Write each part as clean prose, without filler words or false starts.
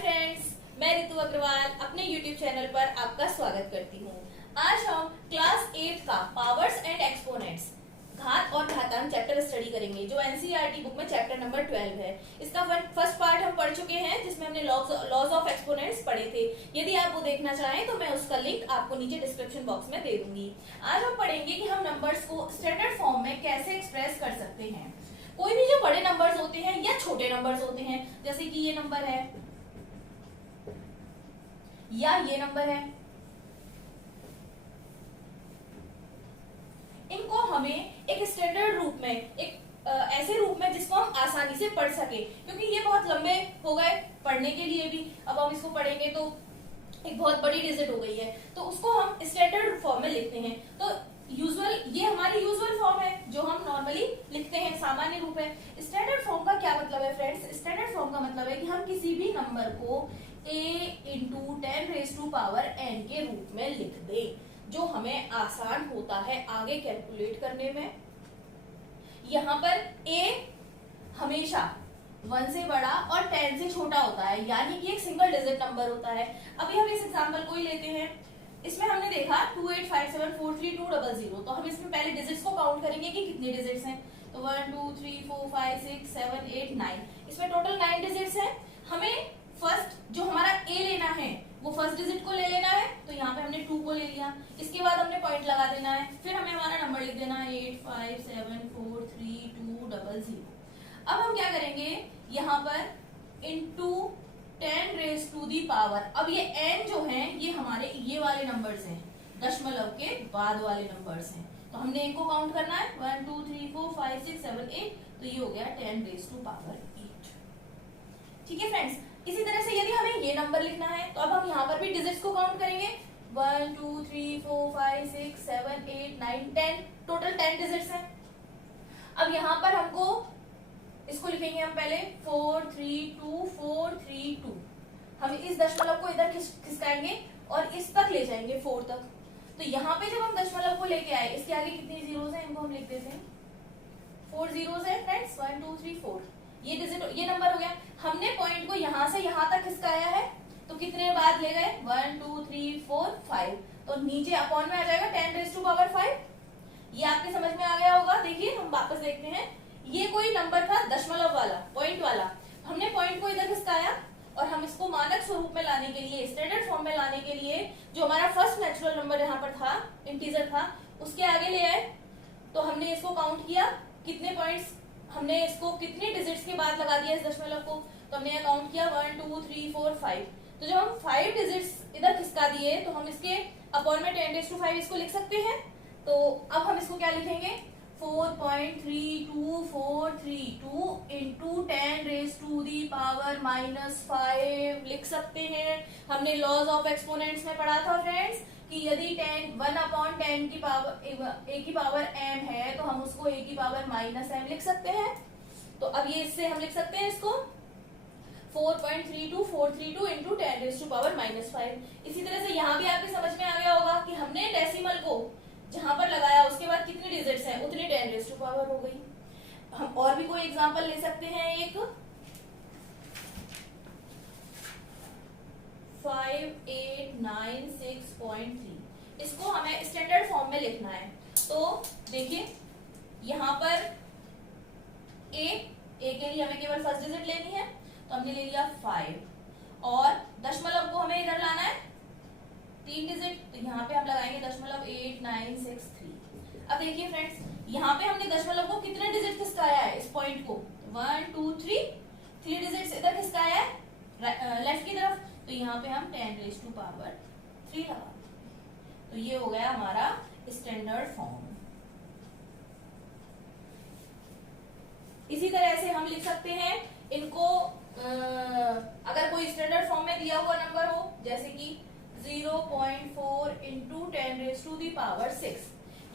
Friends, मैं रितु अग्रवाल अपने YouTube channel पर आपका स्वागत करती हूँ। आज हम क्लास 8 का पावर्स एंड एक्सपोनेंट्स घात और घातांक चैप्टर स्टडी करेंगे, जो एनसीईआरटी बुक में चैप्टर नंबर 12 है। इसका फर्स्ट पार्ट हम पढ़ चुके हैं, जिसमें हमने लॉज ऑफ एक्सपोनेंट्स पढ़े थे। यदि आप वो देखना चाहें तो मैं उसका लिंक आपको नीचे डिस्क्रिप्शन बॉक्स में दे दूंगी। आज हम पढ़ेंगे कि हम नंबर्स को स्टैंडर्ड फॉर्म में कैसे एक्सप्रेस कर सकते हैं। कोई भी जो बड़े नंबर्स होते हैं या छोटे नंबर्स होते हैं, जैसे कि ये नंबर है या ये नंबर है, इनको हमें एक स्टैंडर्ड रूप में, एक ऐसे रूप में जिसको हम आसानी से पढ़ सके, क्योंकि ये बहुत लंबे हो गए पढ़ने के लिए भी। अब हम इसको पढ़ेंगे तो एक बहुत बड़ी डिजिट हो गई है, तो उसको हम स्टैंडर्ड फॉर्म में लिखते हैं। तो ये हमारी यूजुअल फॉर्म है जो हम नॉर्मली लिखते हैं, सामान्य रूप है। स्टैंडर्ड फॉर्म का क्या मतलब है फ्रेंड्स? स्टैंडर्ड फॉर्म का मतलब है कि हम किसी भी नंबर को a इंटू 10⁻n के रूप में लिख दें, जो हमें आसान होता है आगे कैलकुलेट करने में। यहाँ पर a हमेशा 1 से बड़ा और 10 से छोटा होता है, यानी कि एक सिंगल डिजिट नंबर होता है। अभी हम इस एग्जांपल को ही लेते हैं। इसमें हमने देखा 2857432000, तो हम इसमें पहले डिजिट्स को काउंट करेंगे कि कितने डिजिट्स हैं। तो 1 2 3 4 5 6 7 8 9, इसमें टोटल 9 डिजिट्स हैं। हमें फर्स्ट जो हमारा a लेना है वो फर्स्ट डिजिट को ले लेना है, तो यहाँ पे हमने 2 को ले लिया। इसके बाद हमने पॉइंट लगा देना है, फिर हमें हमारा नंबर लिख देना है 85743200। अब हम क्या करेंगे, यहाँ पर इंटू 10⁻⁴। अब ये n जो है ये हमारे ये वाले नंबर्स हैं, दशमलव के बाद वाले नंबर्स हैं, तो हमने इनको काउंट करना है 1 2 3 4 5 6 7 8, तो ये हो गया 10⁸8। ठीक है फ्रेंड्स, इसी तरह से यदि हमें ये नंबर लिखना है तो अब हम यहाँ पर भी डिजिट्स को काउंट करेंगे 1 2 3 4 5 6 7 8 9 10, टोटल 10 डिजिट्स हैं। अब यहाँ पर हमको इसको लिखेंगे हम पहले 432 हम इस दशमलव को इधर खिसकाएंगे और इस तक ले जाएंगे 4 तक। तो यहाँ पे जब हम दशमलव को लेके आए, इसके आगे कितनी जीरोस हैं, इनको हम लिख देते हैं 4 जीरोस है फ्रेंड्स, 1 2 3 4। ये डिजिट, ये नंबर हो गया। हमने पॉइंट को यहाँ से यहाँ तक खिसकाया है, तो कितने बाद ले गए 1 2 3 4 5, तो नीचे अपॉन में आ जाएगा 10⁵। ये आपके समझ में आ गया होगा। देखिए हम वापस देखते हैं, ये कोई नंबर था दशमलव वाला, पॉइंट वाला। हमने पॉइंट को इधर खिसकाया और हम इसको मानक स्वरूप में लाने के लिए, स्टैंडर्ड फॉर्म में लाने के लिए, जो हमारा फर्स्ट नेचुरल नंबर यहाँ पर था, इंटीजर था, उसके आगे ले आए। तो हमने इसको काउंट किया, कितने पॉइंट्स, हमने इसको कितने डिजिट्स के बाद लगा दिया इस दशमलव को, तो हमने यहाँ काउंट किया 1 2 3 4 5। तो जब हम 5 डिजिट्स इधर खिसका दिए तो हम इसके अपॉन में 10⁵ इसको लिख सकते हैं। तो अब हम इसको क्या लिखेंगे, 4.32432 इंटू 10⁻⁻5 लिख सकते हैं। हमने लॉज ऑफ एक्सपोनेंट्स में पढ़ा था फ्रेंड्स कि यदि 1/10 की पावर a की पावर m है, तो हम उसको a की पावर -m लिख सकते हैं। तो अब ये इससे हम लिख सकते हैं इसको 4.32432 इंटू 10⁻⁻5। इसी तरह से यहाँ भी आपके समझ में आ गया होगा कि हमने डेसिमल को जहां पर लगाया उसके बाद कितने डिजिट्स हैं, उतनी 10⁻⁻ हो गई। हम और भी कोई एग्जांपल ले सकते हैं, एक 5896.3, इसको हमें स्टैंडर्ड फॉर्म में लिखना है। तो देखिए यहाँ पर a के लिए हमें केवल फर्स्ट डिजिट लेनी है, तो हमने ले लिया 5, और दशमलव को हमें इधर लाना है 3 डिजिट, तो यहाँ पे हम लगाएंगे 0.8963। अब देखिए फ्रेंड्स, यहाँ पे हमने दशमलव को कितने डिजिट खिसकाया है, इस पॉइंट को 1 2 3 डिजिट्स इधर खिसकाया है लेफ्ट की तरफ, तो यहाँ पे हम 10⁻3 लगा, तो ये हो गया हमारा स्टैंडर्ड फॉर्म। इसी तरह से हम लिख सकते हैं इनको, अगर कोई स्टैंडर्ड फॉर्म में दिया हुआ नंबर हो, जैसे कि 0.4 इंटू 10⁻⁶,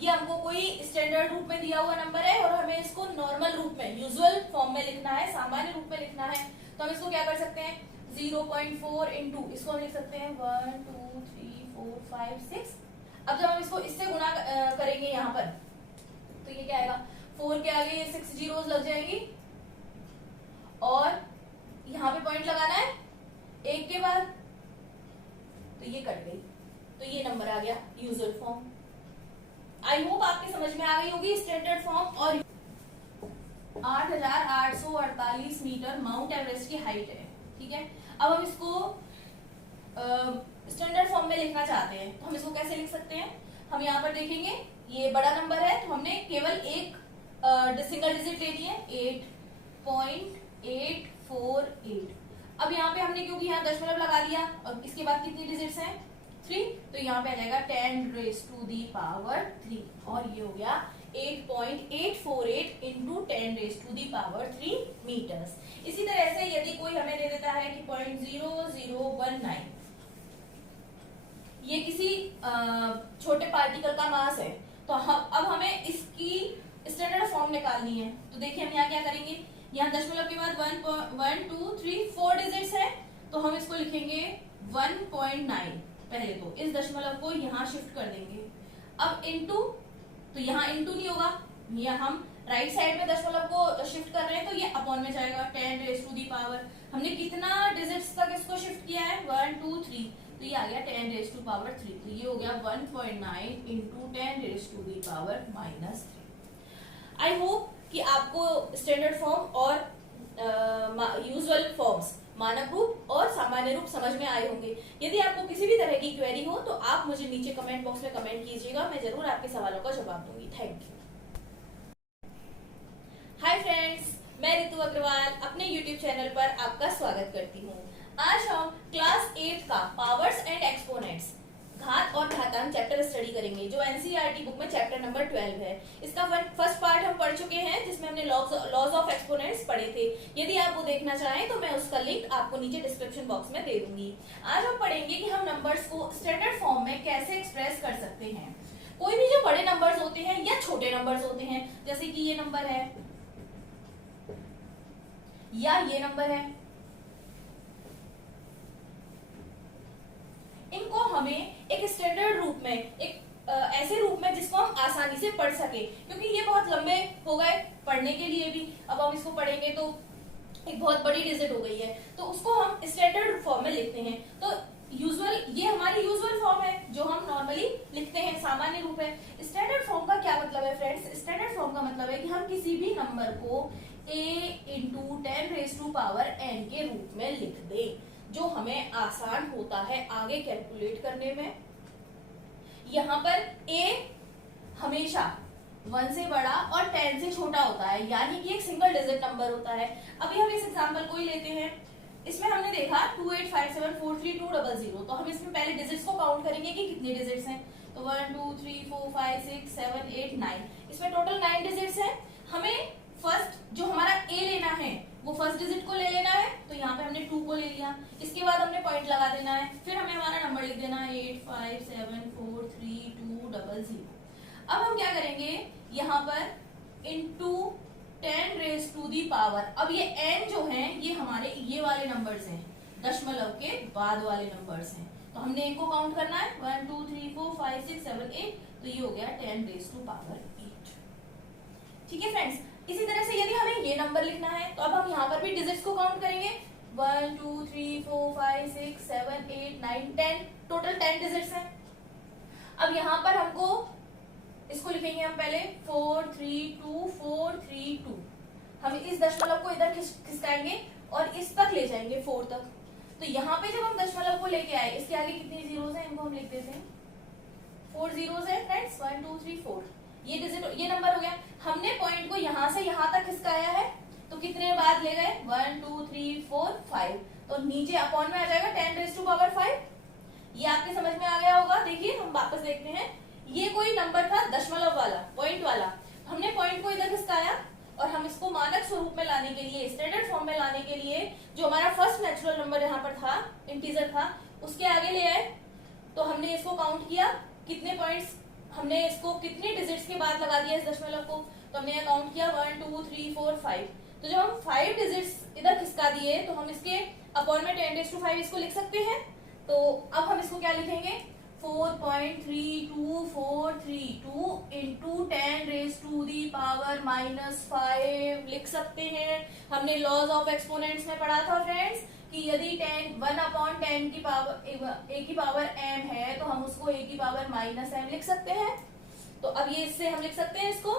ये हमको कोई स्टैंडर्ड रूप में दिया हुआ नंबर है और हमें इसको नॉर्मल रूप में, यूजुअल फॉर्म में लिखना है, सामान्य रूप में लिखना है। तो हम इसको क्या कर सकते हैं, 0.4 इंटू, इसको हम लिख सकते हैं 1 2 3 4 5 6। अब जब हम इसको इससे गुणा करेंगे यहाँ पर, तो ये क्या आएगा, 4 के आगे ये 6 जीरोस लग जाएंगी, और यहाँ पे पॉइंट लगाना है, a ये नंबर आ गया यूजुअल फॉर्म। आई होप आपके समझ में आ गई होगी स्टैंडर्ड फॉर्म। और 8,848 मीटर माउंट एवरेस्ट की हाइट है, ठीक है। अब हम इसको स्टैंडर्ड फॉर्म में लिखना चाहते हैं, तो हम इसको कैसे लिख सकते हैं? हम यहाँ पर देखेंगे ये बड़ा नंबर है, तो हमने केवल एक सिंगल डिजिट ले लिया 8.848। अब यहाँ पे हमने क्योंकि यहाँ दशमलव लगा दिया और इसके बाद कितनी डिजिट्स हैं 3, तो यहाँ पे आ जाएगा 10⁻³ और ये हो गया 8.848 इंटू 10⁻³ मीटर्स। इसी तरह से यदि कोई हमें दे देता है कि 0.0019 ये किसी छोटे पार्टिकल का मास है, तो अब हमें इसकी स्टैंडर्ड फॉर्म निकालनी है। तो देखिए हम यहाँ क्या करेंगे, यहाँ दशमलव के बाद 1 2 3 4 डिजिट्स है, तो हम इसको लिखेंगे 1.9। पहले तो इस दशमलव को यहाँ शिफ्ट कर देंगे। अब इनटू, तो यहाँ इनटू नहीं होगा, ये हम राइट साइड में दशमलव को शिफ्ट कर रहे हैं, तो ये अपॉन में जाएगा 10⁻⁴। हमने कितना डिजिट्स तक इसको शिफ्ट किया है 1 2 3, तो ये आ गया 10⁻⁴। तो ये हो गया 1.9 इंटू 10⁻⁻⁻3। आई होप कि आपको स्टैंडर्ड फॉर्म और यूजुअल फॉर्म्स मानक रूप और सामान्य रूप समझ में आए होंगे। यदि आपको किसी भी तरह की क्वेरी हो तो आप मुझे नीचे कमेंट बॉक्स में कमेंट कीजिएगा, मैं जरूर आपके सवालों का जवाब दूंगी। Thank you. हाय फ्रेंड्स, मैं ऋतु अग्रवाल अपने यूट्यूब चैनल पर आपका स्वागत करती हूँ। आज हम क्लास 8 का पावर्स एंड एक्सपोनेंट्स घात और घातांक चैप्टर स्टडी करेंगे, जो एनसीईआरटी बुक में चैप्टर नंबर 12 है। इसका फर्स्ट पार्ट हम पढ़ चुके हैं, जिसमें हमने लॉज ऑफ एक्सपोनेंट्स पढ़े थे। यदि आप वो देखना चाहें तो मैं उसका लिंक आपको नीचे डिस्क्रिप्शन बॉक्स में दे दूंगी। आज हम पढ़ेंगे कि हम नंबर्स को स्टैंडर्ड फॉर्म में कैसे एक्सप्रेस कर सकते हैं। कोई भी जो बड़े नंबर्स होते हैं या छोटे नंबर्स होते हैं, जैसे कि ये नंबर है या ये नंबर है, इनको हमें एक स्टैंडर्ड रूप में, एक ऐसे रूप में जिसको हम आसानी से पढ़ सके, क्योंकि ये बहुत लंबे हो गए पढ़ने के लिए भी। अब हम इसको पढ़ेंगे तो एक बहुत बड़ी डिजिट हो गई है, तो उसको हम स्टैंडर्ड फॉर्म में लिखते हैं। तो यूजुअल, ये हमारी यूजुअल फॉर्म है जो हम नॉर्मली लिखते हैं, सामान्य रूप है। स्टैंडर्ड फॉर्म का क्या मतलब है फ्रेंड्स? स्टैंडर्ड फॉर्म का मतलब है कि हम किसी भी नंबर को a इंटू 10⁻n के रूप में लिख दें, जो हमें आसान होता है आगे कैलकुलेट करने में। यहाँ पर a हमेशा 1 से बड़ा और 10 से छोटा होता है, यानी कि एक सिंगल डिजिट नंबर होता है। अभी हम इस एग्जांपल को ही लेते हैं। इसमें हमने देखा 2857432000, तो हम इसमें पहले डिजिट्स को काउंट करेंगे कि कितने डिजिट्स हैं। तो 1 2 3 4 5 6 7 8 9, इसमें टोटल 9 डिजिट्स हैं। हमें फर्स्ट जो हमारा a लेना है वो फर्स्ट डिजिट को ले लेना है, तो यहाँ पे हमने 2 को ले लिया। इसके बाद हमने पॉइंट लगा देना है, फिर हमें हमारा नंबर लिख देना है 857432000। अब हम क्या करेंगे, यहाँ पर इंटू 10⁻⁴। अब ये n जो है ये हमारे ये वाले नंबर्स हैं, दशमलव के बाद वाले नंबर्स हैं, तो हमने इनको काउंट करना है 1 2 3 4 5 6 7 8, तो ये हो गया 10⁸ ठीक है फ्रेंड्स। इसी तरह से यदि हमें ये नंबर लिखना है, तो अब हम यहाँ पर भी डिजिट्स को काउंट करेंगे 1 2 3 4 5 6 7 8 9 10, टोटल 10 डिजिट्स हैं। अब यहाँ पर हमको इसको लिखेंगे हम पहले 432 हम इस दशमलव को इधर खिसकाएंगे और इस तक ले जाएंगे 4 तक। तो यहाँ पे जब हम दशमलव को लेके आए, इसके आगे कितनी जीरोस हैं, इनको हम लिख देते हैं 4 जीरोस है फ्रेंड्स, 1 2 3 4, ये डिजिट, ये नंबर हो गया। हमने पॉइंट को यहाँ से यहाँ तक खिसकाया है, तो कितने बाद ले गए 1 2 3 4 5, तो नीचे अपॉन में आ जाएगा 10⁵। ये आपके समझ में आ गया होगा। देखिए हम वापस देखते हैं, ये कोई नंबर था दशमलव वाला, पॉइंट वाला, हमने पॉइंट को इधर खिसकाया और हम इसको मानक स्वरूप में लाने के लिए, स्टैंडर्ड फॉर्म में लाने के लिए, जो हमारा फर्स्ट नेचुरल नंबर यहाँ पर था, इंटीजर था, उसके आगे ले आए। तो हमने इसको काउंट किया, कितने पॉइंट्स, हमने इसको कितने डिजिट्स के बाद लगा दिया इस दशमलव को, तो हमने यहाँ काउंट किया 1 2 3 4 5। तो जब हम 5 डिजिट्स इधर खिसका दिए, तो हम इसके अपॉन में 10⁵ इसको लिख सकते हैं। तो अब हम इसको क्या लिखेंगे, 4.32432 इंटू 10⁻⁻5 लिख सकते हैं। हमने लॉज ऑफ एक्सपोनेंट्स में पढ़ा था फ्रेंड्स कि यदि 1/10 की पावर a की पावर m है तो हम उसको a की पावर -m लिख सकते हैं। तो अब ये इससे हम लिख सकते हैं इसको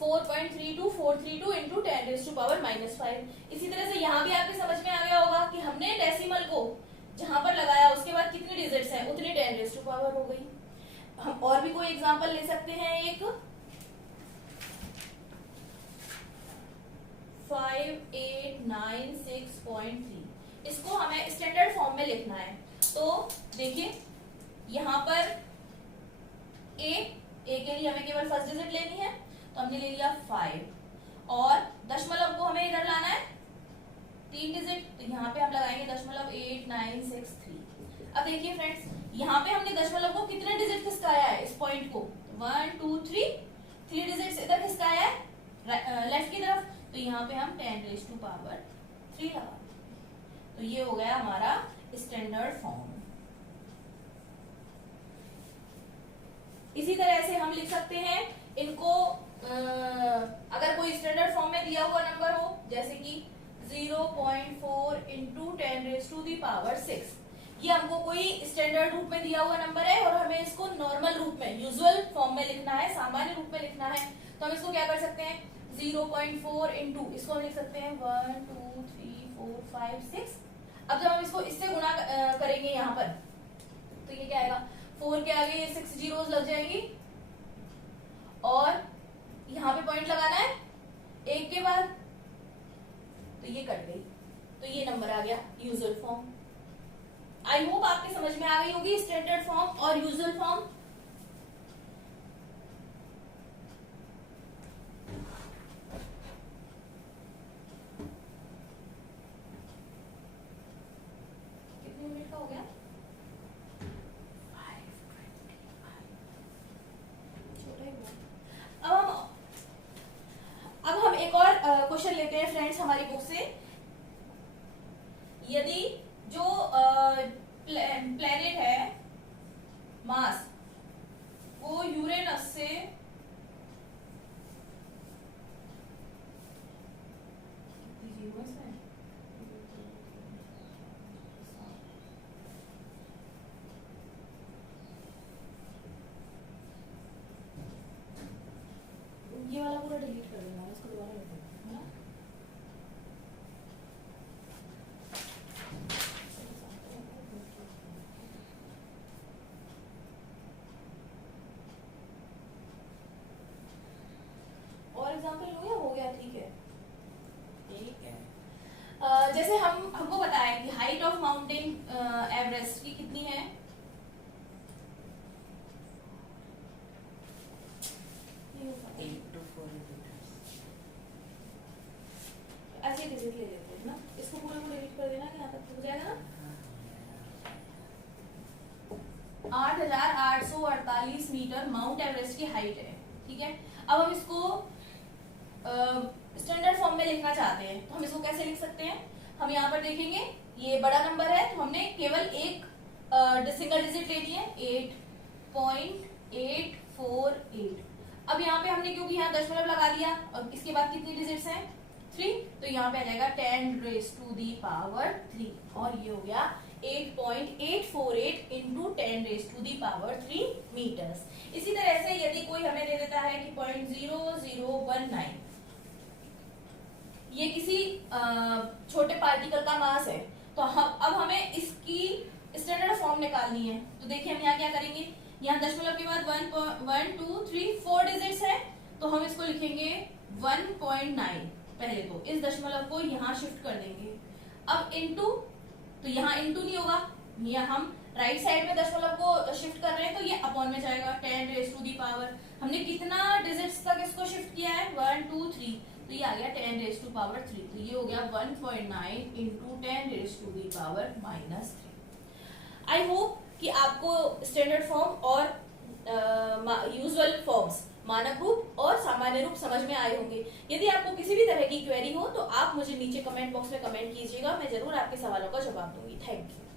4.32432 इंटू 10⁻⁵। इसी तरह से यहाँ भी आपके समझ में आ गया होगा कि हमने डेसिमल को जहां पर लगाया उसके बाद कितनी डिजिट्स हैं उतनी 10⁻⁴ हो गई। हम और भी कोई एग्जांपल ले सकते हैं, एक 5896.3, इसको हमें स्टैंडर्ड फॉर्म में लिखना है। तो देखिए यहाँ पर ए के लिए हमें केवल फर्स्ट डिजिट लेनी है, तो हमने ले लिया 5, और दशमलव को हमें इधर लाना है 3 डिजिट, तो यहाँ पे हम लगाएंगे 0.8963। अब देखिए फ्रेंड्स, यहाँ पे हमने दशमलव को कितने डिजिट खिसकाया है, इस पॉइंट को 1 2 3 डिजिट इधर खिसकाया है लेफ्ट की तरफ, तो यहाँ पे हम 10⁻³ लगा, तो ये हो गया हमारा स्टैंडर्ड फॉर्म। इसी तरह से हम लिख सकते हैं इनको, अगर कोई स्टैंडर्ड फॉर्म में दिया हुआ नंबर हो, जैसे कि 0.4 इंटू 10⁻⁶, ये हमको कोई स्टैंडर्ड रूप में दिया हुआ नंबर है और हमें इसको नॉर्मल रूप में, यूजुअल फॉर्म में लिखना है, सामान्य रूप में लिखना है। तो हम इसको क्या कर सकते हैं, 0.4 इंटू, इसको हम लिख सकते हैं 1 2 3 4 5 6। अब जब हम इसको इससे गुणा करेंगे यहाँ पर, तो ये क्या आएगा, 4 के आगे ये 6 जीरोस लग जाएंगी, और यहाँ पे पॉइंट लगाना है 1 के बाद, तो ये कट गई, तो ये नंबर आ गया यूजुअल फॉर्म। आई होप आपके समझ में आ गई होगी स्टैंडर्ड फॉर्म और यूजुअल फॉर्म। कितने मिनट का हो गया, 5:25। अब हम एक और क्वेश्चन लेते हैं फ्रेंड्स हमारी बुक से। यदि जो प्लेनेट है मार्स, वो यूरेनस से ये वाला पूरा डिलीट कर देना, इसको दोबारा लिख देना, है ना। और एग्जांपल लो या हो गया, ठीक है, ठीक है। जैसे हमको पता है कि हाइट ऑफ माउंटेन एवरेस्ट की कितनी है, ऐसे डिजिट ले लेते हैं ना, इसको पूरे को डिलीट कर देना, यहाँ तक हो जाएगा ना। 8848 मीटर माउंट एवरेस्ट की हाइट है, ठीक है। अब हम इसको स्टैंडर्ड फॉर्म में लिखना चाहते हैं, तो हम इसको कैसे लिख सकते हैं। हम यहाँ पर देखेंगे ये बड़ा नंबर है, तो हमने केवल एक सिंगल डिजिट ले लिए 8.848। अब यहाँ पे हमने क्योंकि यहाँ दशमलव लगा दिया, और इसके बाद कितनी डिजिट्स हैं 3, तो यहाँ पे आ जाएगा 10⁻³ और ये हो गया 8.848 इंटू 10⁻³ मीटर्स। इसी तरह से यदि कोई हमें दे देता है कि 0.0019, ये किसी छोटे पार्टिकल का मास है, तो अब हमें इसकी स्टैंडर्ड फॉर्म निकालनी है। तो देखिए हम यहाँ क्या करेंगे, यहाँ दशमलव के बाद 1 2 3 4 डिजिट्स है, तो हम इसको लिखेंगे 1.9। पहले तो इस दशमलव को यहाँ शिफ्ट कर देंगे, अब इनटू, तो यहाँ इनटू नहीं होगा, यहाँ हम राइट साइड में दशमलव को शिफ्ट कर रहे हैं, तो ये अपॉन में जाएगा 10⁻⁴। हमने कितना डिजिट्स तक इसको शिफ्ट किया है 1 2 3, तो ये आ गया 10⁻⁴, तो ये हो गया 1.9 इंटू 10⁻⁻⁻3। आई होप कि आपको स्टैंडर्ड फॉर्म और यूजुअल फॉर्म्स, मानक रूप और सामान्य रूप समझ में आए होंगे। यदि आपको किसी भी तरह की क्वेरी हो तो आप मुझे नीचे कमेंट बॉक्स में कमेंट कीजिएगा, मैं जरूर आपके सवालों का जवाब दूंगी। Thank you.